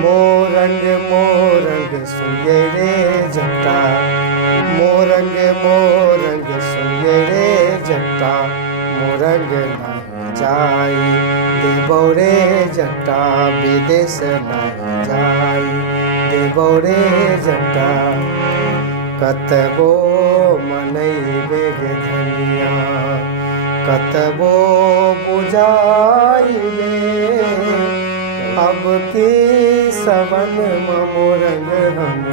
मोरंग मोरंग सुने रे जट्टा, मोरंग मोरंग सुने रे जट्टा, मोरंग नहीं जाई देबो रे जट्टा, विदेश नहीं जाई देबो रे जट्टा। कतबो मनैबे गे धनिया, कतबो बुझाइले, अब की सवन मोरंग हम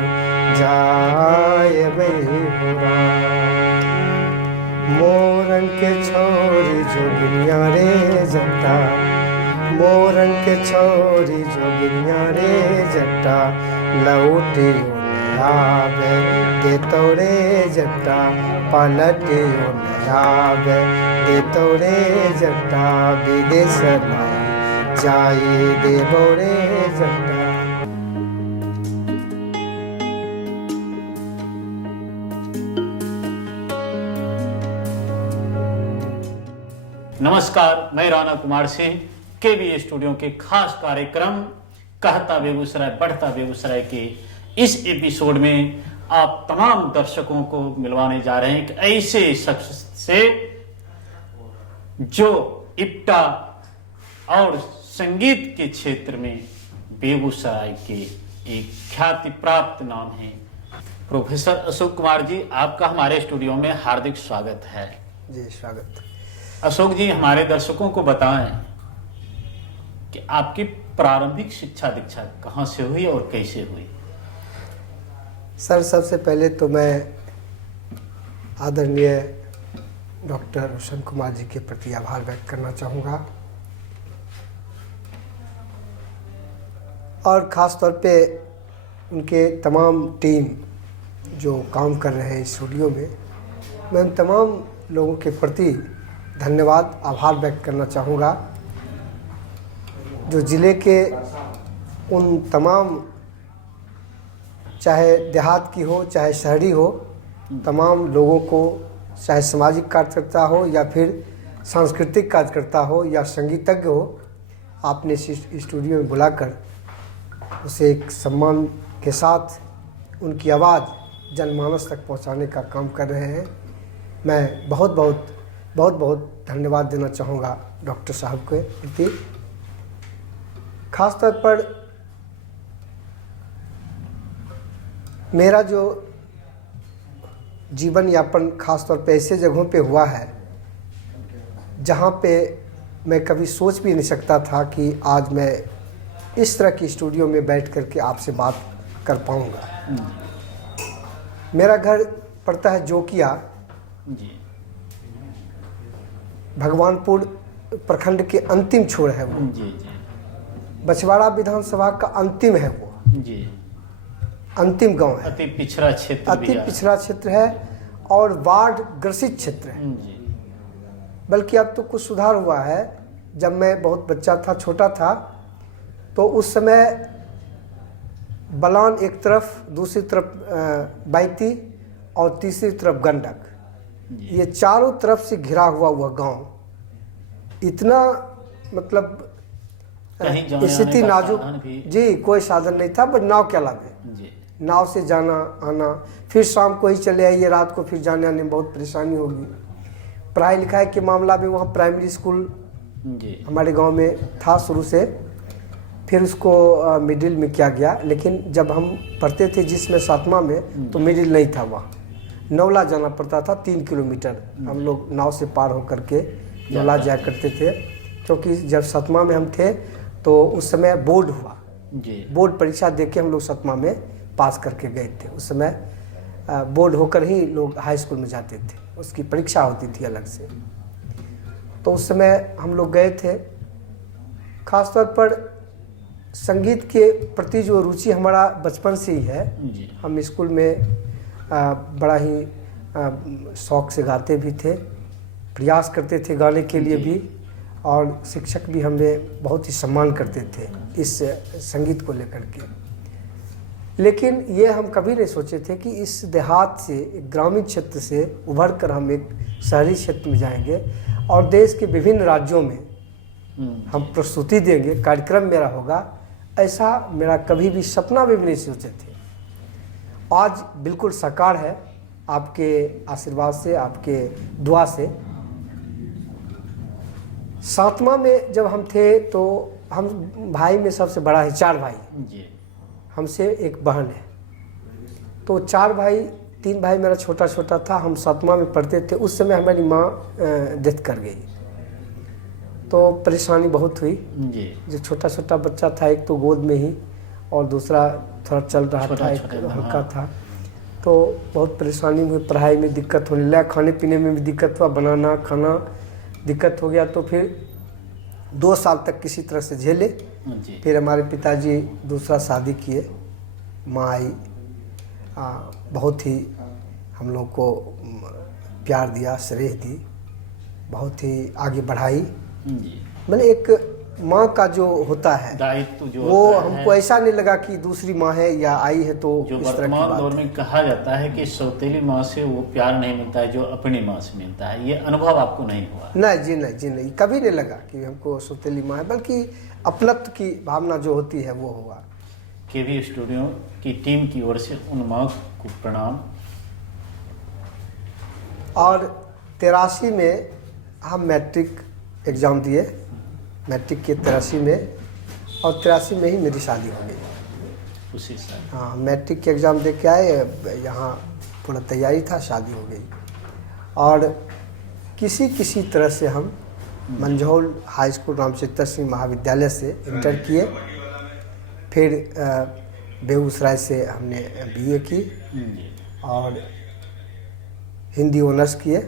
जायबे हुरा। मोरंग के छोरी जोगिनिया रे जट्टा, मोरंग के छोरी जोगिनिया रे जट्टा, लौटे आवे देतो रे जट्टा, पलटे आवे देतो रे जट्टा, विदेश नहीं जाई देबो रे जट्टा। नमस्कार, मैं राणा कुमार सिंह केबी स्टूडियो के खास कार्यक्रम कहता बेगूसराय बढ़ता बेगूसराय के इस एपिसोड में आप तमाम दर्शकों को मिलवाने जा रहे हैं कि ऐसे शख्स से जो इप्टा और संगीत के क्षेत्र में बेगूसराय के एक ख्याति प्राप्त नाम है। प्रोफेसर अशोक कुमार जी, आपका हमारे स्टूडियो में हार्दिक स्वागत है। जी स्वागत। अशोक जी, हमारे दर्शकों को बताएं कि आपकी प्रारंभिक शिक्षा दीक्षा कहाँ से हुई और कैसे हुई। सर, सबसे पहले तो मैं आदरणीय डॉक्टर रोशन कुमार जी के प्रति आभार व्यक्त करना चाहूँगा, और ख़ास तौर पे उनके तमाम टीम जो काम कर रहे हैं स्टूडियो में, मैं उन तमाम लोगों के प्रति धन्यवाद आभार व्यक्त करना चाहूँगा जो ज़िले के उन तमाम, चाहे देहात की हो चाहे शहरी हो, तमाम लोगों को, चाहे सामाजिक कार्यकर्ता हो या फिर सांस्कृतिक कार्यकर्ता हो या संगीतज्ञ हो, आपने इस स्टूडियो में बुलाकर उसे एक सम्मान के साथ उनकी आवाज़ जनमानस तक पहुंचाने का काम कर रहे हैं। मैं बहुत बहुत धन्यवाद देना चाहूँगा डॉक्टर साहब के प्रति। ख़ास तौर पर मेरा जो जीवन यापन ख़ास तौर पे ऐसे जगहों पे हुआ है जहाँ पे मैं कभी सोच भी नहीं सकता था कि आज मैं इस तरह की स्टूडियो में बैठ कर के आपसे बात कर पाऊँगा। मेरा घर पड़ता है जोकिया, भगवानपुर प्रखंड के अंतिम छोर है वो। बछवाड़ा विधानसभा का अंतिम है वो, अंतिम गांव है। अति पिछड़ा क्षेत्र है और वार्ड ग्रसित क्षेत्र है। बल्कि अब तो कुछ सुधार हुआ है। जब मैं बहुत बच्चा था, छोटा था, तो उस समय बलान एक तरफ, दूसरी तरफ बैती और तीसरी तरफ गंडक, ये चारों तरफ से घिरा हुआ गांव। इतना मतलब स्थिति नाजुक, जी कोई साधन नहीं था, बट नाव के अलावे नाव से जाना आना, फिर शाम को ही चले आइए, रात को फिर जाने आने में बहुत परेशानी होगी। पढ़ाई लिखाई के मामला में वहाँ प्राइमरी स्कूल हमारे गांव में था शुरू से, फिर उसको मिडिल में किया गया। लेकिन जब हम पढ़ते थे जिसमें 7वां में, तो मिडिल नहीं था, वहाँ नौला जाना पड़ता था। 3 किलोमीटर हम लोग नाव से पार होकर के नौला जाया करते थे, क्योंकि जब 7वां में हम थे तो उस समय बोर्ड हुआ। बोर्ड परीक्षा दे के हम लोग 7वां में पास करके गए थे। उस समय बोर्ड होकर ही लोग हाई स्कूल में जाते थे, उसकी परीक्षा होती थी अलग से। तो उस समय हम लोग गए थे। ख़ास तौर पर संगीत के प्रति जो रुचि हमारा बचपन से ही है। हम स्कूल में बड़ा ही शौक़ से गाते भी थे, प्रयास करते थे गाने के लिए भी, और शिक्षक भी हमें बहुत ही सम्मान करते थे इस संगीत को लेकर के। लेकिन ये हम कभी नहीं सोचे थे कि इस देहात से, एक ग्रामीण क्षेत्र से उभर कर हम एक शहरी क्षेत्र में जाएंगे और देश के विभिन्न राज्यों में हम प्रस्तुति देंगे, कार्यक्रम मेरा होगा ऐसा मेरा कभी भी सपना में भी नहीं सोचे थे। आज बिल्कुल साकार है आपके आशीर्वाद से, आपके दुआ से। 7वां में जब हम थे तो हम भाई में सबसे बड़ा है, 4 भाई जी। हमसे एक बहन है, तो 4 भाई, 3 भाई मेरा छोटा छोटा था। हम 7वां में पढ़ते थे, उस समय हमारी माँ डेथ कर गई, तो परेशानी बहुत हुई जी। जो छोटा छोटा बच्चा था, एक तो गोद में ही और दूसरा थोड़ा चल रहा था, एक छोटा हल्का था, तो बहुत परेशानी हुई। पढ़ाई में दिक्कत होने लगा, खाने पीने में भी दिक्कत हुआ, बनाना खाना दिक्कत हो गया। तो फिर 2 साल तक किसी तरह से झेले। जी। फिर हमारे पिताजी दूसरा शादी किए, माँ आई, बहुत ही हम लोग को प्यार दिया, स्नेह दी, बहुत ही आगे बढ़ाई। जी। मैंने एक माँ का जो होता है दायित्व जो वो होता हमको है, ऐसा नहीं लगा कि दूसरी माँ है या आई है तो जो इस तरह की वर्तमान बात दौर है। में कहा जाता है कि सौतेली माँ से वो प्यार नहीं मिलता है जो अपनी माँ से मिलता है, ये अनुभव आपको नहीं हुआ? नहीं जी, नहीं जी, नहीं, कभी नहीं लगा कि हमको सौतेली माँ है, बल्कि अपनत्व की भावना जो होती है वो हुआ। केवी स्टूडियो की टीम की ओर से उन माँ को प्रणाम। और 83 में हम मैट्रिक एग्ज़ाम दिए, मैट्रिक के 83 में, और 83 में ही मेरी शादी हो गई। उसी साल। हाँ, मैट्रिक के एग्ज़ाम दे के आए, यहाँ पूरा तैयारी था, शादी हो गई। और किसी तरह से हम मंझौल हाई स्कूल रामचरित्र सिंह महाविद्यालय से इंटर किए। फिर बेगूसराय से हमने BA की जी। और हिंदी ऑनर्स किए।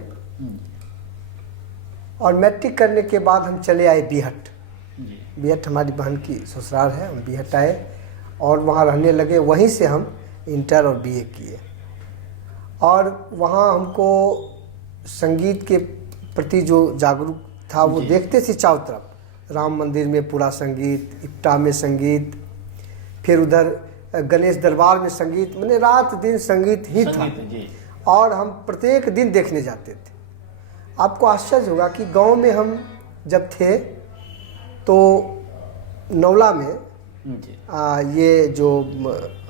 और मैट्रिक करने के बाद हम चले आए बीहट। जी। बीहट हमारी बहन की ससुराल है, हम बीहट आए और वहाँ रहने लगे। वहीं से हम इंटर और BA किए। और वहाँ हमको संगीत के प्रति जो जागरूक था वो देखते थे चारों तरफ। राम मंदिर में पूरा संगीत, इप्टा में संगीत, फिर उधर गणेश दरबार में संगीत, मैंने रात दिन संगीत ही था। जी। और हम प्रत्येक दिन देखने जाते थे। आपको आश्चर्य होगा कि गांव में हम जब थे तो नौला में जी। ये जो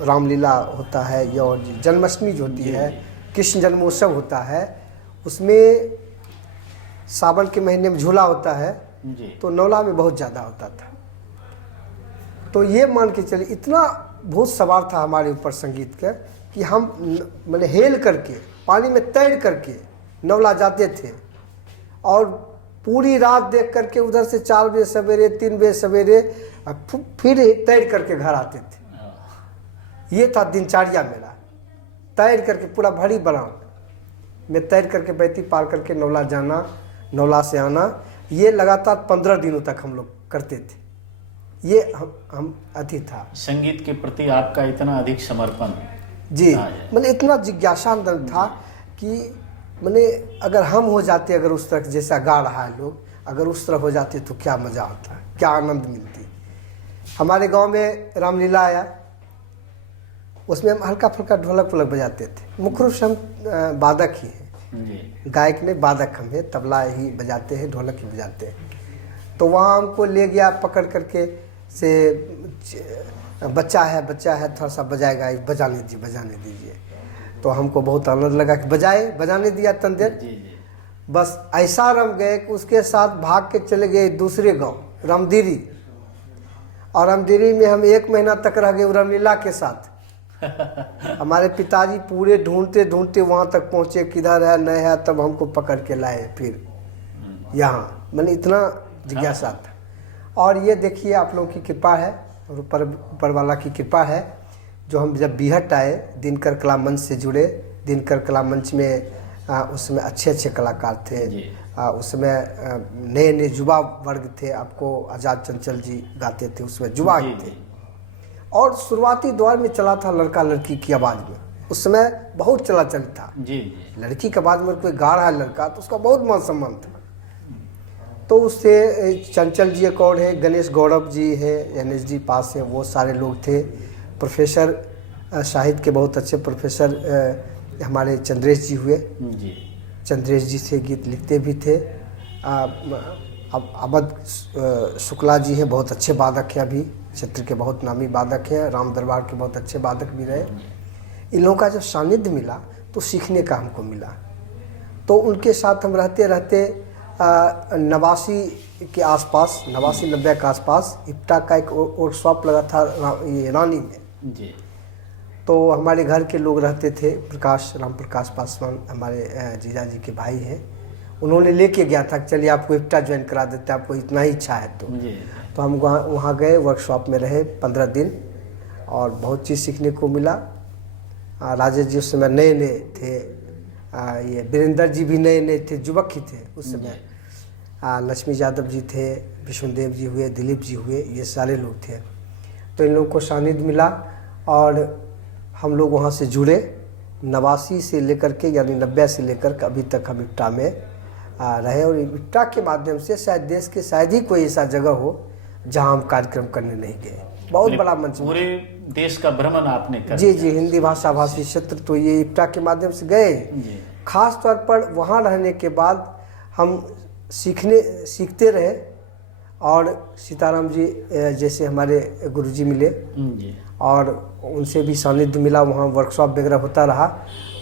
रामलीला होता है या और जन्माष्टमी जो होती है, कृष्ण जन्मोत्सव होता है, उसमें सावन के महीने में झूला होता है, जी। तो नौला में बहुत ज़्यादा होता था। तो ये मान के चलिए इतना भूत सवार था हमारे ऊपर संगीत का कि हम मैंने हेल करके पानी में तैर करके नौला जाते थे और पूरी रात देख करके उधर से 4 बजे सवेरे, 3 बजे सवेरे फिर तैर करके घर आते थे। ये था दिनचर्या मेरा, तैर करके पूरा भरी बरान में तैर करके बैती पार करके नौला जाना, नौला से आना। ये लगातार 15 दिनों तक हम लोग करते थे। ये हम अति था संगीत के प्रति आपका इतना अधिक समर्पण जी। मैंने इतना जिज्ञासा अंदर था कि मैंने अगर हम हो जाते, अगर उस तरह जैसा गा रहा है लोग, अगर उस तरह हो जाते तो क्या मज़ा आता, क्या आनंद मिलती। हमारे गांव में रामलीला आया, उसमें हम हल्का फुल्का ढोलक वोलक बजाते थे। मुख्य रूप से हम वादक ही हैं जी। गायक में, वादक हम हैं, तबला ही बजाते हैं, ढोलक ही बजाते हैं। तो वहाँ हमको ले गया पकड़ करके से, बच्चा है थोड़ा सा बजाएगा, बजाने दीजिए। तो हमको बहुत आनंद लगा कि बजाने दिया तन देर। जी। जी। बस ऐसा रम गए कि उसके साथ भाग के चले गए दूसरे गांव रामदीरी, और रामदीरी में हम 1 महीना तक रह गए रामलीला के साथ। हमारे पिताजी पूरे ढूंढते वहाँ तक पहुँचे, किधर है नहीं है, तब हमको पकड़ के लाए फिर यहाँ। मैंने इतना जिज्ञासा था। और ये देखिए आप लोगों की कृपा है और ऊपर वाला की कृपा है, जो हम जब बीहट आए, दिनकर कला मंच से जुड़े। दिनकर कला मंच में उसमें अच्छे कलाकार थे, उसमें नए युवा वर्ग थे। आपको आज़ाद चंचल जी गाते थे, उसमें युवा थे। और शुरुआती दौर में चला था लड़का लड़की की आवाज़ में, उस समय बहुत चलाचल था। जी। लड़की की आवाज़ में कोई गा रहा है लड़का, तो उसका बहुत मान सम्मान था। तो उससे चंचल जी एक और है, गणेश गौरव जी है, NSD पास है, वो सारे लोग थे। प्रोफेसर साहित्य के बहुत अच्छे प्रोफेसर हमारे चंद्रेश जी हुए। जी। चंद्रेश जी से गीत लिखते भी थे। अब अवध शुक्ला जी हैं, बहुत अच्छे वादक हैं अभी। क्षेत्र के बहुत नामी वादक हैं, राम दरबार के बहुत अच्छे वादक भी रहे। इन लोगों का जब सानिध्य मिला तो सीखने का हमको मिला। तो उनके साथ हम रहते रहते 89 के आसपास, 89-90 के आसपास इप्टा का एक वर्कशॉप लगा था ये रानी में जी। तो हमारे घर के लोग रहते थे, राम प्रकाश पासवान हमारे जीजा जी के भाई हैं, उन्होंने लेके गया था कि चलिए आपको इप्टा ज्वाइन करा देते हैं, आपको इतना ही इच्छा है तो हम वहाँ गए, वर्कशॉप में रहे 15 दिन और बहुत चीज़ सीखने को मिला। राजेश जी उस समय नए नए थे, ये वीरेंद्र जी भी नए नए थे, युवक ही थे उस समय। लक्ष्मी यादव जी थे, विष्णुदेव जी हुए, दिलीप जी हुए, ये सारे लोग थे। तो इन लोगों को सानिध्य मिला और हम लोग वहाँ से जुड़े। 89 से लेकर के यानी 90 से लेकर के अभी तक हम इप्टा में रहे और इप्टा के माध्यम से शायद देश के शायद ही कोई ऐसा जगह हो जहाँ हम कार्यक्रम करने नहीं गए। बहुत बड़ा मंच, पूरे देश का भ्रमण आपने कर जी जी, हिंदी भाषा भाषी क्षेत्र तो ये इप्टा के माध्यम से गए। खास तौर पर वहाँ रहने के बाद हम सीखते रहे और सीताराम जी जैसे हमारे गुरुजी मिले और उनसे भी सानिध्य मिला, वहाँ वर्कशॉप वगैरह होता रहा।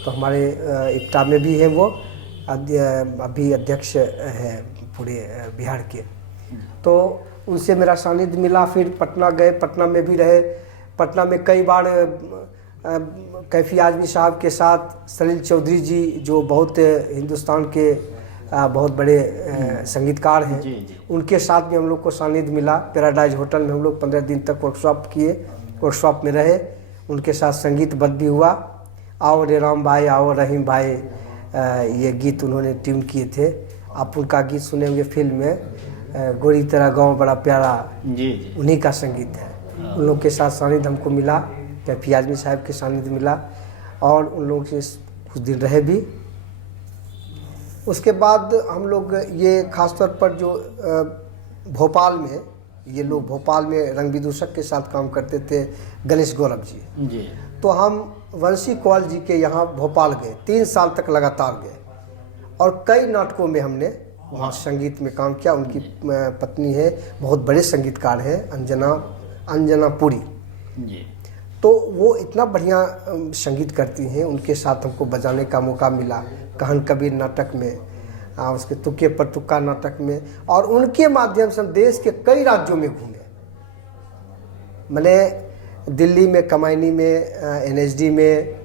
तो हमारे इप्टा में भी है वो अभी अध्यक्ष है पूरे बिहार के, तो उनसे मेरा सानिध्य मिला। फिर पटना गए, पटना में भी रहे। पटना में कई बार कैफी आजमी साहब के साथ सलील चौधरी जी जो बहुत हिंदुस्तान के बहुत बड़े संगीतकार हैं, उनके साथ भी हम लोग को सानिध्य मिला। पैराडाइज होटल में हम लोग 15 दिन तक वर्कशॉप किए, वर्कशॉप में रहे, उनके साथ संगीत बद्ध भी हुआ। आओ रे राम भाई, आओ रहीम भाई, ये गीत उन्होंने ट्यून किए थे। आप उनका गीत सुने होंगे फिल्म में, गोरी तेरा गाँव बड़ा प्यारा, उन्हीं का संगीत है। उन लोग के साथ सानिध्य हमको मिला, कैफी आजमी साहब के सानिध्य मिला और उन लोगों से कुछ दिन रहे भी। उसके बाद हम लोग ये खासतौर पर जो भोपाल में, ये लोग भोपाल में रंग विदूषक के साथ काम करते थे, गणेश गौरव जी। तो हम वंशी कौल जी के यहाँ भोपाल गए, 3 साल तक लगातार गए और कई नाटकों में हमने वहाँ संगीत में काम किया। उनकी पत्नी है, बहुत बड़े संगीतकार हैं, अंजना पुरी। तो वो इतना बढ़िया संगीत करती हैं, उनके साथ हमको बजाने का मौका मिला कहन कबीर नाटक में, उसके तुक्के पर तुक्का नाटक में, और उनके माध्यम से हम देश के कई राज्यों में घूमे। मैंने दिल्ली में, कमायनी में, NSD में,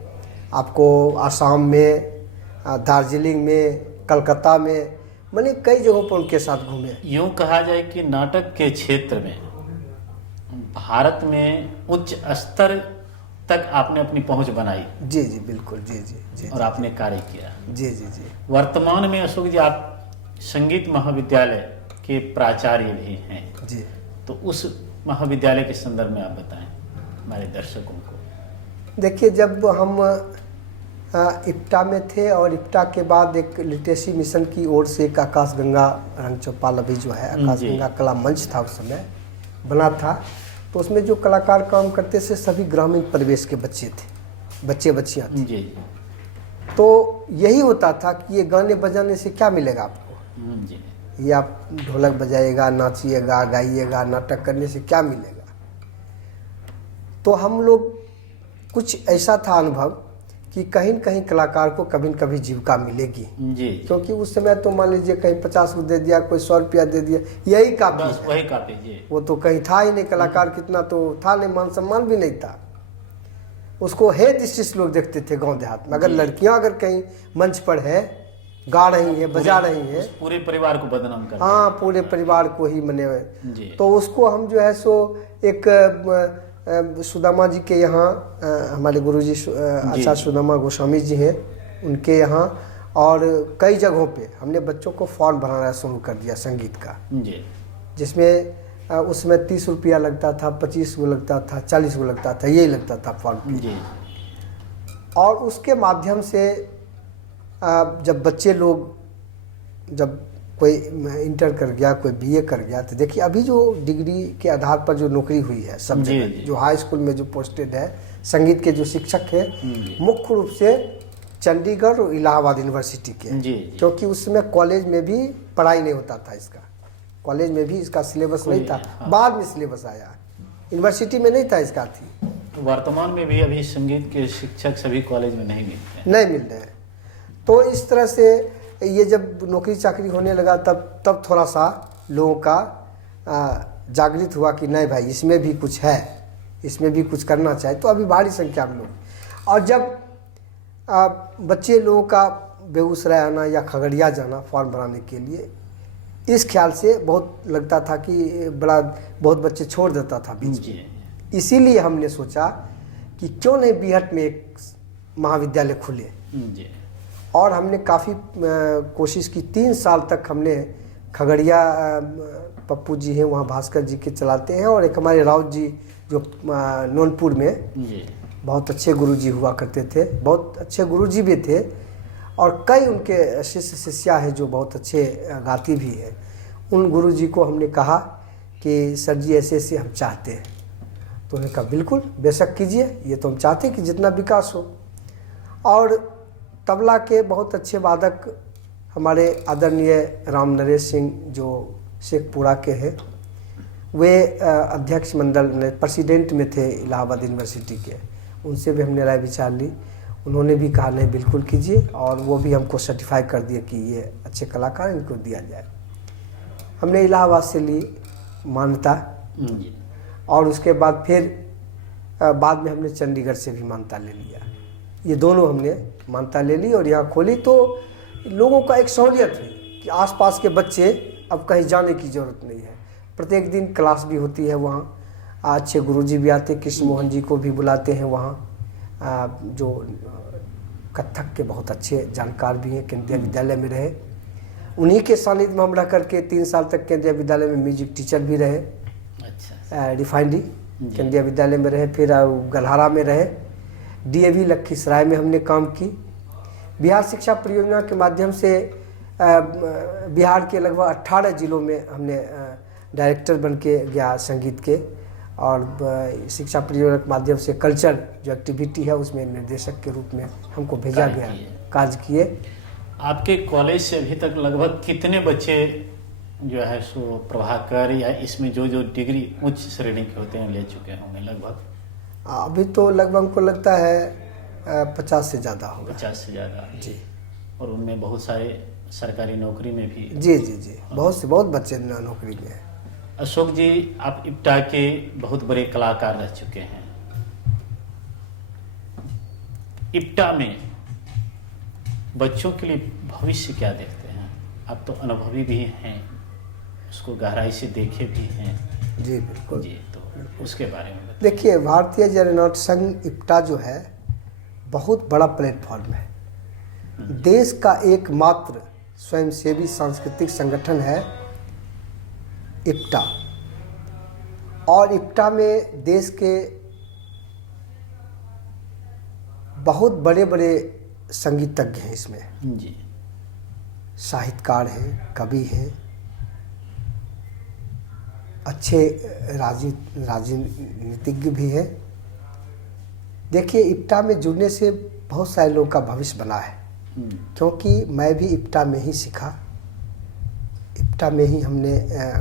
आपको आसाम में, दार्जिलिंग में, कलकत्ता में, मैंने कई जगहों पर उनके साथ घूमे। यूँ कहा जाए कि नाटक के क्षेत्र में भारत में उच्च स्तर तक आपने अपनी पहुंच बनाई। जी जी बिल्कुल, जी जी जी, और आपने कार्य किया। जी जी जी। वर्तमान में अशोक जी आप संगीत महाविद्यालय के प्राचार्य भी हैं जी। तो उस महाविद्यालय के संदर्भ में आप बताएं हमारे दर्शकों को। देखिए, जब हम इप्टा में थे और इप्टा के बाद एक लिटरेसी मिशन की ओर से एक आकाशगंगा रंग चौपाल अभी जो है आकाशगंगा कला मंच था, उस समय बना था। तो उसमें जो कलाकार काम करते थे सभी ग्रामीण परिवेश के बच्चे थे, बच्चियाँ थी। जी। तो यही होता था कि ये गाने बजाने से क्या मिलेगा आपको, जी। ये आप ढोलक बजाइएगा, नाचिएगा, गाइएगा, नाटक करने से क्या मिलेगा। तो हम लोग कुछ ऐसा था अनुभव कि कहीं न कहीं कलाकार को कभी न कभी जीविका मिलेगी। जी। क्योंकि उस समय तो मान लीजिए कहीं 50 दे दिया, कोई 100 रुपया दे दिया, यही काफी है। वही काफी। जी। वो तो कहीं था ही नहीं, कलाकार कितना तो था नहीं, मान सम्मान भी नहीं था। उसको हे दृष्टि लोग देखते थे गांव देहात में। अगर लड़कियां अगर कहीं मंच पर है, गा रही है, बजा रही है, पूरे परिवार को बदनाम कर, हाँ पूरे परिवार को ही मने। तो उसको हम जो है सो एक सुदामा जी के यहाँ, हमारे गुरुजी आचार्य सुदामा गोस्वामी जी हैं, उनके यहाँ और कई जगहों पे हमने बच्चों को फॉर्म भराना शुरू कर दिया संगीत का। जी। जिसमें उसमें 30 रुपया लगता था, 25 को लगता था, 40 को लगता था, यही लगता था फॉर्म। जी। और उसके माध्यम से जब बच्चे लोग, जब कोई इंटर कर गया, कोई BA कर गया, तो देखिए अभी जो डिग्री के आधार पर जो नौकरी हुई है सब जगह, जो हाई स्कूल में जो पोस्टेड है संगीत के जो शिक्षक है, मुख्य रूप से चंडीगढ़ और इलाहाबाद यूनिवर्सिटी के। क्योंकि उस समय कॉलेज में भी पढ़ाई नहीं होता था इसका, कॉलेज में भी इसका सिलेबस नहीं था, बाद में सिलेबस आया। यूनिवर्सिटी में नहीं था इसका थी। तो वर्तमान में भी अभी संगीत के शिक्षक सभी कॉलेज में नहीं मिलते हैं। नहीं मिल रहे हैं। तो इस तरह से ये जब नौकरी चाकरी होने लगा तब थोड़ा सा लोगों का जागृत हुआ कि नहीं भाई इसमें भी कुछ है, इसमें भी कुछ करना चाहिए। तो अभी भारी संख्या में लोग, और जब बच्चे लोगों का बेगूसराय आना या खगड़िया जाना फॉर्म भराने के लिए, इस ख्याल से बहुत लगता था कि बहुत बच्चे छोड़ देता था बीच में। इसीलिए हमने सोचा कि क्यों नहीं बीहट में एक महाविद्यालय खुले। और हमने काफ़ी कोशिश की। 3 साल तक हमने खगड़िया, पप्पू जी हैं वहाँ भास्कर जी के चलाते हैं, और एक हमारे राउत जी जो नौनपुर में बहुत अच्छे गुरुजी हुआ करते थे, बहुत अच्छे गुरुजी भी थे, और कई उनके शिष्य शिष्या हैं जो बहुत अच्छे गाती भी हैं। उन गुरुजी को हमने कहा कि सर जी ऐसे ऐसे हम चाहते हैं। तो उन्होंने कहा बिल्कुल बेशक कीजिए, ये तो हम चाहते हैं कि जितना विकास हो। और तबला के बहुत अच्छे वादक हमारे आदरणीय राम नरेश सिंह जो शेखपुरा के हैं, वे अध्यक्ष मंडल में प्रेसिडेंट में थे इलाहाबाद यूनिवर्सिटी के, उनसे भी हमने राय विचार ली। उन्होंने भी कहा नहीं बिल्कुल कीजिए, और वो भी हमको सर्टिफाई कर दिए कि ये अच्छे कलाकार इनको दिया जाए। हमने इलाहाबाद से ली मान्यता, और उसके बाद फिर बाद में हमने चंडीगढ़ से भी मान्यता ले लिया। ये दोनों हमने मान्यता ले ली और यहाँ खोली। तो लोगों का एक सहूलियत हुई कि आसपास के बच्चे अब कहीं जाने की ज़रूरत नहीं है। प्रत्येक दिन क्लास भी होती है वहाँ, अच्छे गुरुजी भी आते, कृष्ण मोहन जी को भी बुलाते हैं वहाँ, जो कथक के बहुत अच्छे जानकार भी हैं, केंद्रीय विद्यालय में रहे। उन्हीं के सानिध्य में हम रह करके 3 साल तक केंद्रीय विद्यालय में म्यूजिक टीचर भी रहे। अच्छा। रिफाइनरी केंद्रीय विद्यालय में रहे, फिर गल्हारा में रहे, DAV लखीसराय में हमने काम की। बिहार शिक्षा परियोजना के माध्यम से बिहार के लगभग 18 जिलों में हमने डायरेक्टर बन के गया संगीत के, और शिक्षा परियोजना के माध्यम से कल्चर जो एक्टिविटी है उसमें निर्देशक के रूप में हमको भेजा गया, कार्य किए। आपके कॉलेज से अभी तक लगभग कितने बच्चे जो है सो प्रभाकर या इसमें जो डिग्री उच्च श्रेणी के होते हैं ले चुके होंगे लगभग? अभी तो लगभग हमको लगता है 50 से ज़्यादा होगा। 50 से ज़्यादा जी। और उनमें बहुत सारे सरकारी नौकरी में भी? जी, बहुत बच्चे नौकरी में हैं। अशोक जी, आप इप्टा के बहुत बड़े कलाकार रह चुके हैं। इप्टा में बच्चों के लिए भविष्य क्या देखते हैं? आप तो अनुभवी भी हैं, उसको गहराई से देखे भी हैं। जी बिल्कुल जी, तो उसके बारे में बताइए। देखिए, भारतीय जननाट्य संघ इप्टा जो है बहुत बड़ा प्लेटफॉर्म है। देश का एकमात्र स्वयंसेवी सांस्कृतिक संगठन है इप्टा, और इप्टा में देश के बहुत बड़े बड़े संगीतज्ञ हैं। इसमें जी, साहित्यकार हैं, कवि हैं, अच्छे राजनीतिज्ञ भी हैं। देखिए, इप्टा में जुड़ने से बहुत सारे लोगों का भविष्य बना है, क्योंकि मैं भी इप्टा में ही सीखा। इप्टा में ही हमने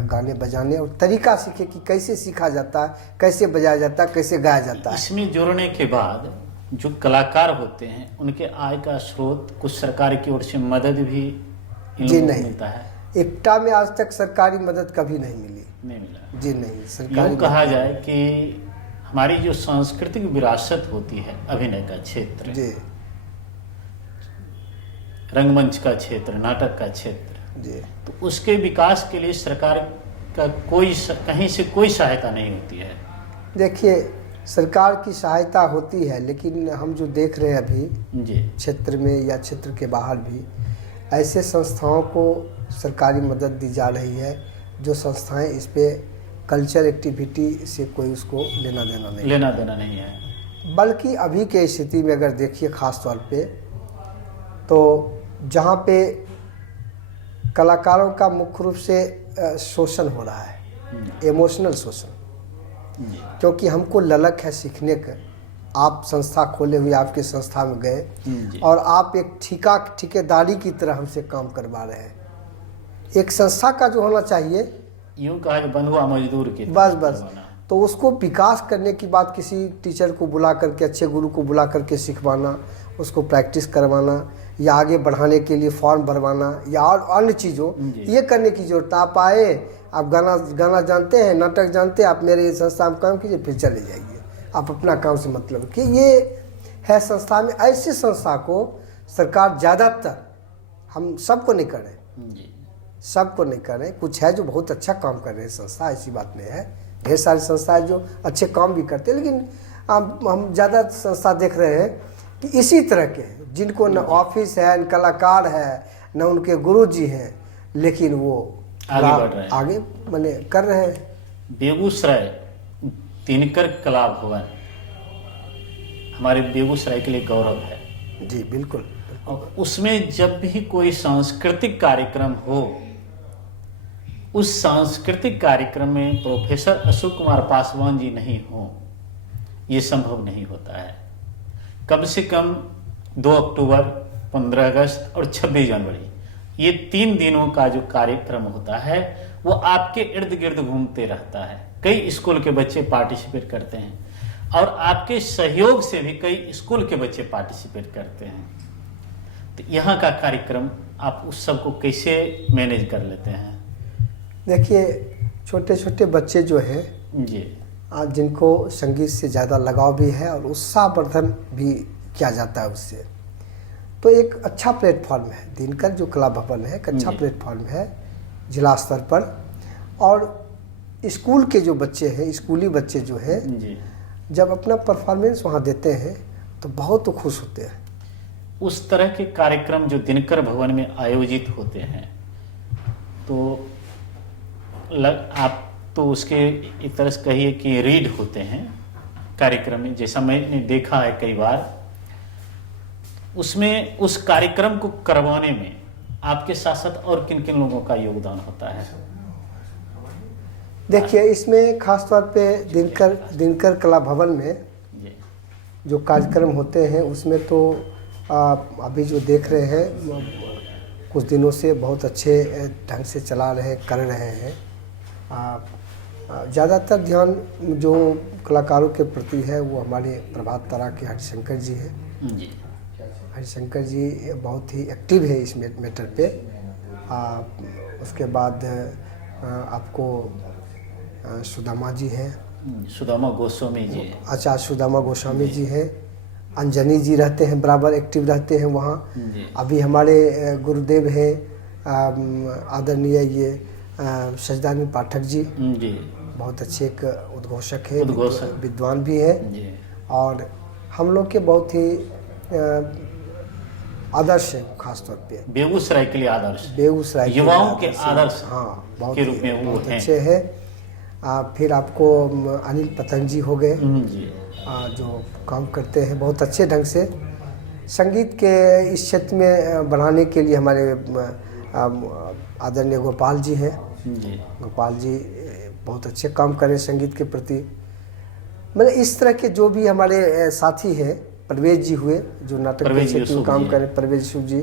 गाने बजाने और तरीका सीखे कि कैसे सीखा जाता है, कैसे बजाया जाता है, कैसे गाया जाता है। इसमें जुड़ने के बाद जो कलाकार होते हैं उनके आय का स्रोत कुछ सरकार की ओर से मदद भी जी नहीं मिलता है? इप्टा में आज तक सरकारी मदद कभी नहीं मिली। नहीं मिला जी नहीं। सरकारी यूँ कहा जाए कि हमारी जो सांस्कृतिक विरासत होती है, अभिनय का क्षेत्र जी, रंगमंच का क्षेत्र, नाटक का क्षेत्र जी, तो उसके विकास के लिए सरकार का कहीं से कोई सहायता नहीं होती है। देखिए, सरकार की सहायता होती है, लेकिन हम जो देख रहे हैं अभी जी क्षेत्र में या क्षेत्र के बाहर भी ऐसे संस्थाओं को सरकारी मदद दी जा रही है जो संस्थाएं इस पे कल्चर एक्टिविटी से कोई उसको लेना देना नहीं है। बल्कि अभी के स्थिति में अगर देखिए ख़ास तौर पे, तो जहाँ पे कलाकारों का मुख्य रूप से शोषण हो रहा है, इमोशनल शोषण, क्योंकि हमको ललक है सीखने का। आप संस्था खोले हुए आपके संस्था में गए और आप एक ठेकेदारी की तरह हमसे काम करवा रहे हैं। एक संस्था का जो होना चाहिए, यूँ कहा बंधुआ मजदूर की बस तो उसको विकास करने की बात किसी टीचर को बुला करके, अच्छे गुरु को बुला करके सिखवाना, उसको प्रैक्टिस करवाना या आगे बढ़ाने के लिए फॉर्म भरवाना या और अन्य चीज़ों, ये करने की जरूरत। आप आए, आप गाना जानते हैं, नाटक जानते हैं, आप मेरे संस्था में काम कीजिए, फिर चले जाइए, आप अपना काम से मतलब कि ये है संस्था में। ऐसी संस्था को सरकार ज़्यादातर, हम सबको नहीं कर रहे, सबको नहीं कर रहे, कुछ है जो बहुत अच्छा काम कर रहे हैं संस्था, ऐसी बात नहीं है, ढेर सारी संस्थाएं जो अच्छे काम भी करते हैं, लेकिन हम ज़्यादा संस्था देख रहे हैं कि इसी तरह के हैं, जिनको न ऑफिस है, न कलाकार है, न उनके गुरुजी हैं, लेकिन वो आगे बढ़ रहे हैं, आगे माने कर रहे हैं। बेगूसराय दिनकर कला भवन हमारे बेगूसराय के लिए गौरव है। जी बिल्कुल। और उसमें जब भी कोई सांस्कृतिक कार्यक्रम हो, उस सांस्कृतिक कार्यक्रम में प्रोफेसर अशोक कुमार पासवान जी नहीं हो, ये संभव नहीं होता है। कम से कम 2 अक्टूबर, 15 अगस्त और 26 जनवरी, ये 3 दिनों का जो कार्यक्रम होता है वो आपके इर्द गिर्द घूमते रहता है। कई स्कूल के बच्चे पार्टिसिपेट करते हैं और आपके सहयोग से भी कई स्कूल के बच्चे पार्टिसिपेट करते हैं। तो यहाँ का कार्यक्रम आप उस सब को कैसे मैनेज कर लेते हैं? देखिए, छोटे छोटे बच्चे जो हैं जी, आज जिनको संगीत से ज़्यादा लगाव भी है और उत्साहवर्धन भी किया जाता है उससे, तो एक अच्छा प्लेटफॉर्म है दिनकर जो कला भवन है, एक अच्छा प्लेटफॉर्म है जिला स्तर पर। और स्कूल के जो बच्चे हैं, स्कूली बच्चे जो हैं, जब अपना परफॉर्मेंस वहाँ देते हैं तो बहुत तो खुश होते हैं। उस तरह के कार्यक्रम जो दिनकर भवन में आयोजित होते हैं, तो आप तो उसके एक तरह से कहिए कि रीड होते हैं कार्यक्रम में, जैसा मैंने देखा है कई बार। उसमें उस कार्यक्रम को करवाने में आपके साथ साथ और किन किन लोगों का योगदान होता है? देखिए, इसमें खास तौर पे दिनकर कला भवन में जो कार्यक्रम होते हैं उसमें तो अभी जो देख रहे हैं कुछ दिनों से बहुत अच्छे ढंग से चला रहे, कर रहे हैं। ज़्यादातर ध्यान जो कलाकारों के प्रति है वो हमारे प्रभात तारा के हरिशंकर जी हैं। हरिशंकर जी बहुत ही एक्टिव है इस मैटर पे। उसके बाद आपको सुदामा जी हैं, सुदामा गोस्वामी जी, आचार्य सुदामा गोस्वामी जी हैं। अंजनी जी रहते हैं, बराबर एक्टिव रहते हैं वहाँ। अभी हमारे गुरुदेव हैं आदरणीय ये सजदानी पाठक जी, बहुत अच्छे एक उद्घोषक है, विद्वान भी है। और हम लोग के बहुत ही आदर्श है, खास तौर पे बेगूसराय के लिए आदर्श, बेगूसराय युवाओं के आदर्श, हाँ, बहुत के रूप में वो बहुत अच्छे हैं। फिर आपको अनिल पतंग जी हो गए, जो काम करते हैं बहुत अच्छे ढंग से संगीत के इस क्षेत्र में बढ़ाने के लिए। हमारे आदरणीय गोपाल जी हैं, गोपाल जी बहुत अच्छे काम करें संगीत के प्रति। मतलब इस तरह के जो भी हमारे साथी हैं, परवेज जी हुए जो नाटक के क्षेत्र में काम करें, परवेज यूसुफ जी,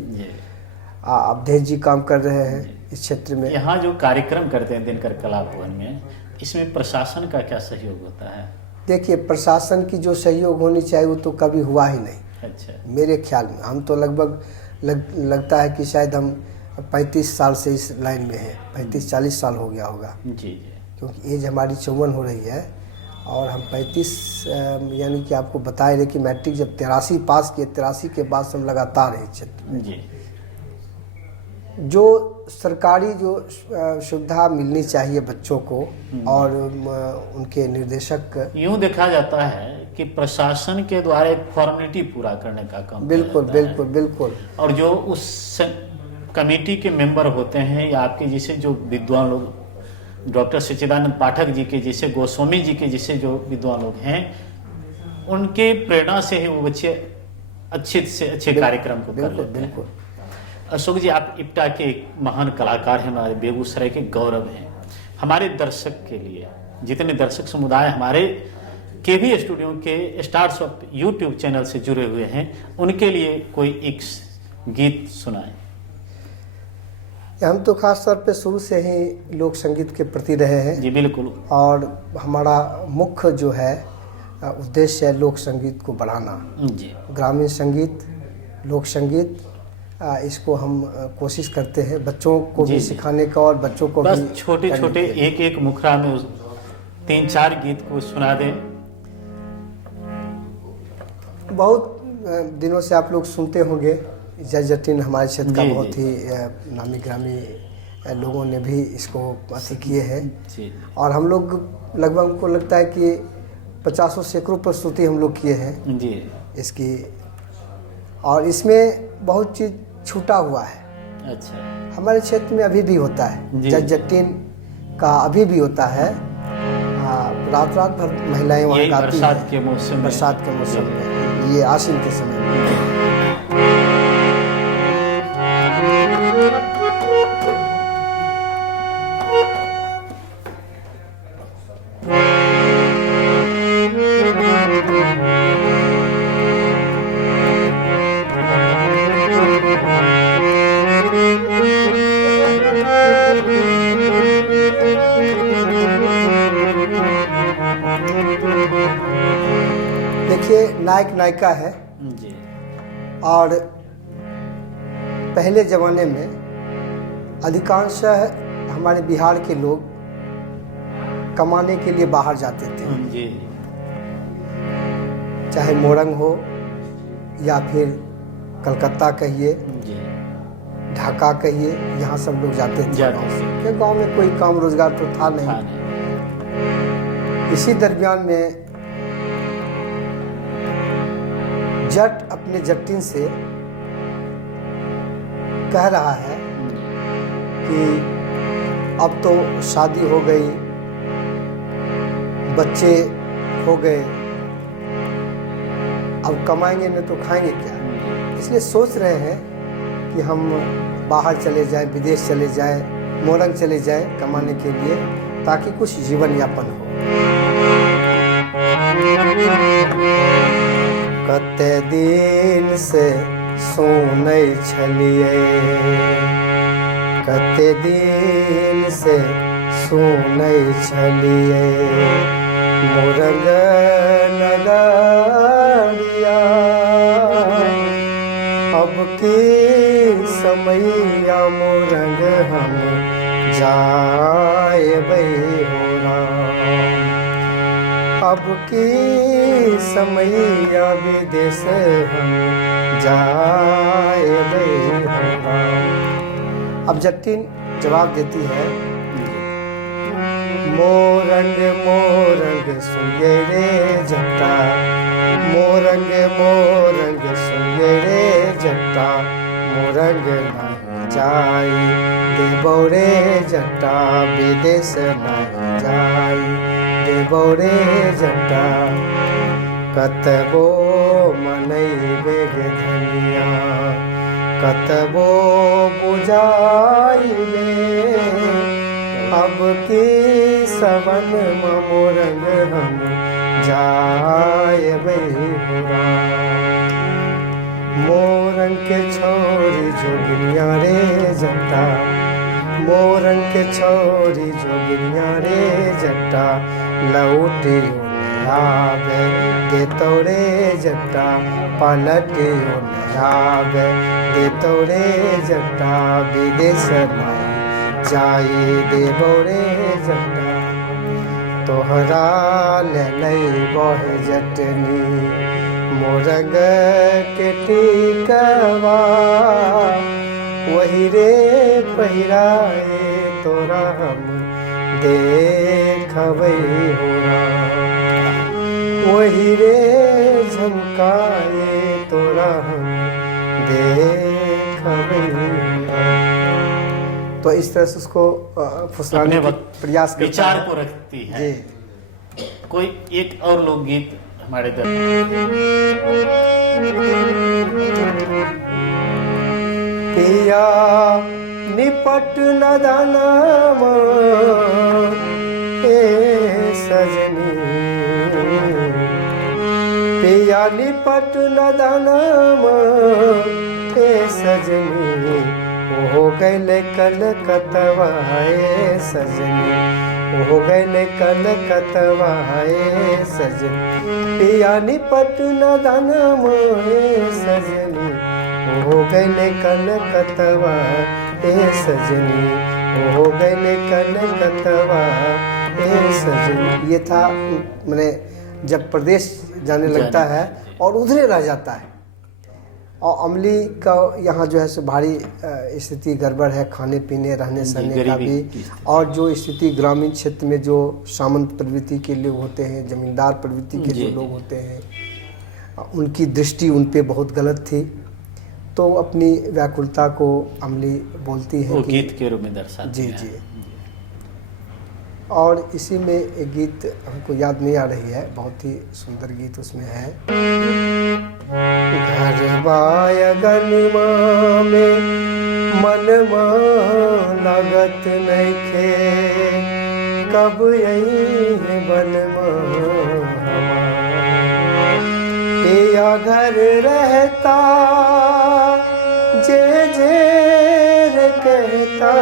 अवधेश जी काम कर रहे हैं इस क्षेत्र में। यहाँ जो कार्यक्रम करते हैं दिनकर कला भवन में, इसमें प्रशासन का क्या सहयोग होता है? देखिए, प्रशासन की जो सहयोग होनी चाहिए वो तो कभी हुआ ही नहीं। अच्छा, मेरे मेरे ख्याल में हम तो लगभग लगता है कि शायद हम 35 साल से इस लाइन में हैं, 35-40 साल हो गया होगा। जी, क्योंकि एज हमारी 54 हो रही है और हम 35 यानी कि आपको बताए रहे कि मैट्रिक जब 83 पास किए, 83 के बाद से हम लगातार हैं क्षेत्र में। जी, जो सरकारी जो सुविधा मिलनी चाहिए बच्चों को और उनके निर्देशक, यूँ देखा जाता है कि प्रशासन के द्वारा एक फॉर्मेलिटी पूरा करने का काम बिल्कुल किया जाता बिल्कुल बिल्कुल। और जो उस कमेटी के मेंबर होते हैं या आपके जैसे जो विद्वान लोग, डॉक्टर सच्चिदानंद पाठक जी के जैसे, गोस्वामी जी के जैसे जो विद्वान लोग हैं, उनके प्रेरणा से ही वो बच्चे अच्छे से अच्छे कार्यक्रम को कर लेते हैं। अशोक जी, आप इप्टा के एक महान कलाकार हैं, हमारे बेगूसराय के गौरव हैं। हमारे दर्शक के लिए, जितने दर्शक समुदाय हमारे केवी स्टूडियो के स्टार्स ऑफ यूट्यूब चैनल से जुड़े हुए हैं, उनके लिए कोई एक गीत सुनाएं। हम तो खास तौर पे शुरू से ही लोक संगीत के प्रति रहे हैं जी बिल्कुल। और हमारा मुख्य जो है उद्देश्य है लोक संगीत को बढ़ाना। जी ग्रामीण संगीत, लोक संगीत, इसको हम कोशिश करते हैं बच्चों को जी, भी जी। सिखाने का और बच्चों को बस भी छोटे करने छोटे के लिए। एक एक मुखड़ा में 3-4 गीत को सुना दें। बहुत दिनों से आप लोग सुनते होंगे, जय जटिन हमारे क्षेत्र का जी, बहुत जी। ही नामी ग्रामी लोगों ने भी इसको अथी किए हैं जी और हम लोग लगभग हमको लगता है कि 50 सैकड़ों प्रस्तुति हम लोग किए हैं जी इसकी, और इसमें बहुत चीज़ छूटा हुआ है। अच्छा हमारे क्षेत्र में अभी भी होता है, जी। जय जटिन का अभी भी होता है। रात रात भर महिलाएं वहाँ यही गाती बरसात हैं के मौसम में। बरसात के मौसम में, ये आश्विन के समय में। देखिए, नायक नायिका है जी और पहले ज़माने में अधिकांशतः हमारे बिहार के लोग कमाने के लिए बाहर जाते थे, जी चाहे मोरंग हो या फिर कलकत्ता कहिए, जी ढाका कहिए, यहाँ सब लोग जाते थे जाते गाँव से, थे। क्योंकि गाँव में कोई काम रोजगार तो था था नहीं। नहीं। इसी दरमियान में जट अपने जटिन से कह रहा है कि अब तो शादी हो गई, बच्चे हो गए, अब कमाएंगे नहीं तो खाएंगे क्या, इसलिए सोच रहे हैं कि हम बाहर चले जाएं, विदेश चले जाएं, मोरंग चले जाएं कमाने के लिए, ताकि कुछ जीवन यापन हो। कते दिन से सुनै छलिए, कते दिन से सुनै छलिए, मोरंग नगरिया, अब की समैया मोरंग हम जाएबै हो राम, अब की समैया विदेश हम जाएबै हो राम। अब जटिन जवाब देती है, मोरंग मोरंग सुनिए रे जट्टा, मोरंग मोरंग सुनिए रे जट्टा, मोरंग नहीं जाई देबौ रे जट्टा, विदेश नहीं जाई देबौ रे जट्टा, कतबो मनैबे गे धनिया, कतबो बुझाइबे, अब की सवन मोरंग हम जाएबै हो राम। मोरंग के छोरी जोगिनिया रे जट्टा, मोरंग के छोरी जोगिनिया रे जट्टा, लौटियो आवे देतौ रे जट्टा, पलटियो आवे देतौ रे जट्टा, विदेश नहीं जाई देबौ रे जट्टा, तोहरा ले बहे जटनी, मोरंग के टिकवा, वही रे पहिराए तोरा हम देखबै हो राम, वही रे झमकाए तोरा हम देखबै हो राम। तो इस तरह से उसको फुसलाने अपने का प्रयास करता विचार है। को रखती है। जी, कोई एक और लोकगीत हमारे दर पिया निपट न दानामा ए सजनी, पिया निपट न दानामा ए सजनी, हो गए कलकतवाए सजनी, हो गए कलकतवाए सजनी, पिया निपट न धन मोए सजनी, हो गए कलकतवाए सजनी, हो गए कलकतवाए सजनी। ये था मैंने जब प्रदेश जाने लगता है और उधरे रह जाता है। और अमली का यहाँ जो है सो भारी स्थिति गड़बड़ है, खाने पीने रहने सहने का भी। और जो स्थिति ग्रामीण क्षेत्र में जो सामंत प्रवृत्ति के लोग होते हैं, जमींदार प्रवृत्ति के जो लोग होते हैं, उनकी दृष्टि उन पे बहुत गलत थी। तो अपनी व्याकुलता को अमली बोलती है कि गीत के रूप में दर्शाती है। जी। और इसी में एक गीत हमको याद नहीं आ रही है, बहुत ही सुंदर गीत उसमें है। घर बायगनमा में मनमा लागत नइखे, कब यही बनमा पिया घर रहता, जे जे कहता,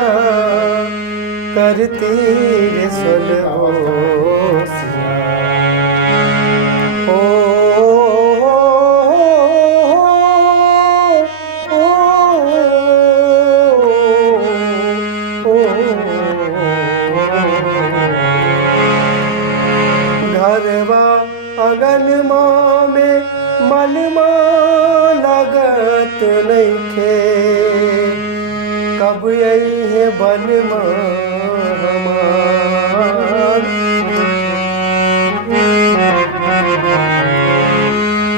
करती रे सुलहो सिया। घरवा अगनमा में मनमा लागत नइखे, कब यही बनमा हमार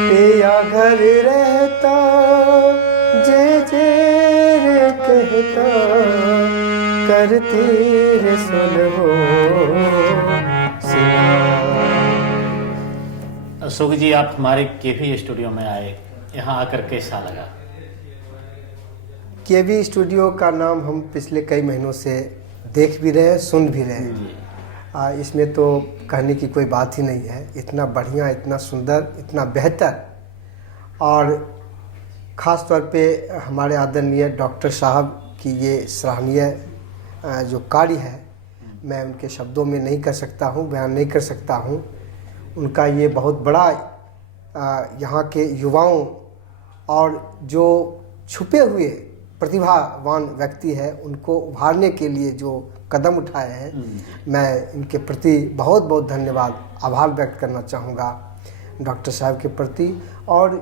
पिया घर रहता, जे जे कहता, करती रे सुलहो सिया। अशोक जी, आप हमारे केवी स्टूडियो में आए, यहाँ आकर कैसा लगा? केवी स्टूडियो का नाम हम पिछले कई महीनों से देख भी रहे हैं, सुन भी रहे हैं। इसमें तो कहने की कोई बात ही नहीं है। इतना बढ़िया, इतना सुंदर, इतना बेहतर। और ख़ास तौर पे हमारे आदरणीय डॉक्टर साहब की ये सराहनीय जो कार्य है, मैं उनके शब्दों में नहीं कर सकता हूँ, बयान नहीं कर सकता हूँ। उनका ये बहुत बड़ा यहाँ के युवाओं और जो छुपे हुए प्रतिभावान व्यक्ति है, उनको उभारने के लिए जो कदम उठाए हैं, मैं इनके प्रति बहुत बहुत धन्यवाद, आभार व्यक्त करना चाहूँगा डॉक्टर साहब के प्रति। और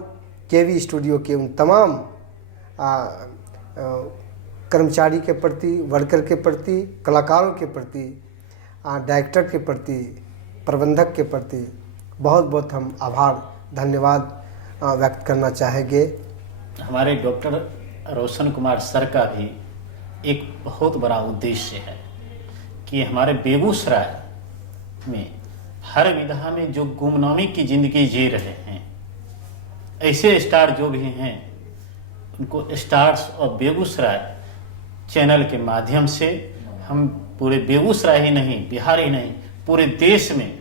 केवी स्टूडियो के उन तमाम कर्मचारी के प्रति, वर्कर के प्रति, कलाकारों के प्रति, डायरेक्टर के प्रति, प्रबंधक के प्रति बहुत बहुत हम आभार धन्यवाद व्यक्त करना चाहेंगे। हमारे डॉक्टर रोशन कुमार सर का भी एक बहुत बड़ा उद्देश्य है कि हमारे बेगूसराय में हर विधा में जो गुमनामी की ज़िंदगी जी रहे हैं, ऐसे स्टार जो भी हैं, उनको स्टार्स ऑफ बेगूसराय चैनल के माध्यम से हम पूरे बेगूसराय ही नहीं, बिहार ही नहीं, पूरे देश में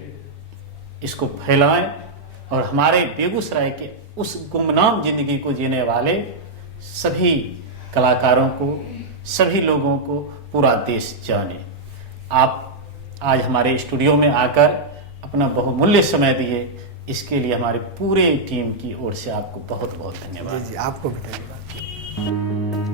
इसको फैलाएं और हमारे बेगूसराय के उस गुमनाम जिंदगी को जीने वाले सभी कलाकारों को, सभी लोगों को पूरा देश जाने। आप आज हमारे स्टूडियो में आकर अपना बहुमूल्य समय दिए, इसके लिए हमारे पूरे टीम की ओर से आपको बहुत बहुत धन्यवाद। जी, आपको भी धन्यवाद।